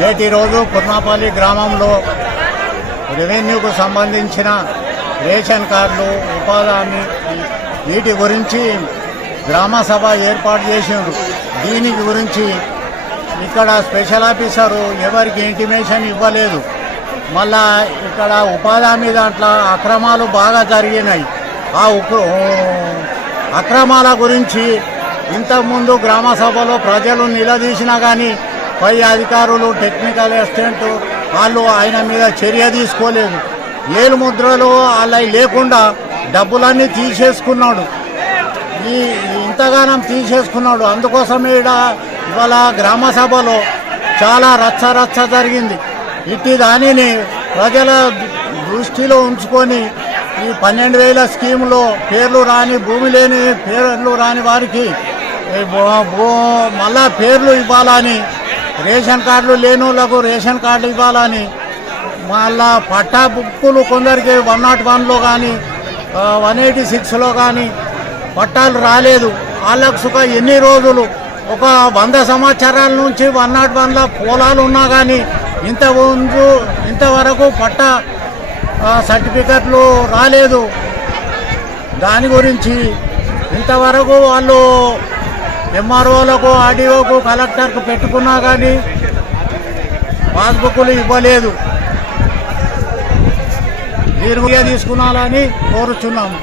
నేటి రోజు కుర్నాపల్లి గ్రామంలో రెవెన్యూకు సంబంధించిన రేషన్ కార్డులు, ఉపాధి హామీ వీటి గురించి గ్రామ సభ ఏర్పాటు చేసిండ్రు. దీనికి గురించి ఇక్కడ స్పెషల్ ఆఫీసరు ఎవరికి ఇంటిమేషన్ ఇవ్వలేదు. మళ్ళా ఇక్కడ ఉపాధి హామీ దాంట్లో అక్రమాలు బాగా జరిగినాయి. ఆ అక్రమాల గురించి ఇంతకుముందు గ్రామ సభలో ప్రజలు నిలదీసినా కానీ పై అధికారులు, టెక్నికల్ అసిస్టెంట్ వాళ్ళు ఆయన మీద చర్య తీసుకోలేదు. ఏలు ముద్రలు అలా లేకుండా డబ్బులన్నీ తీసేసుకున్నాడు. ఇంతగానం తీసేసుకున్నాడు. అందుకోసమే ఇవాళ గ్రామ సభలో చాలా రచ్చ జరిగింది. ఇట్టి దానిని ప్రజల దృష్టిలో ఉంచుకొని ఈ 12,000 స్కీములో పేర్లు రాని, భూమి లేని పేర్లు రాని వారికి మళ్ళా పేర్లు ఇవ్వాలని, రేషన్ కార్డులు లేని వాళ్ళకు రేషన్ కార్డులు ఇవ్వాలని, మళ్ళా పట్టా బుక్కులు కొందరికి 101లో కానీ 186లో కానీ పట్టాలు రాలేదు. వాళ్ళకు సుఖ ఎన్ని రోజులు ఒక 100 సంవత్సరాల నుంచి 101లో పొలాలు ఉన్నా కానీ ఇంతవరకు పట్టా సర్టిఫికెట్లు రాలేదు. దాని గురించి ఇంతవరకు వాళ్ళు ఎంఆర్ఓలకు, ఆర్డీఓకు, కలెక్టర్కు పెట్టుకున్నా కానీ పాస్బుక్లు ఇవ్వలేదు. దీని తీసుకున్నాలని కోరుచున్నాము.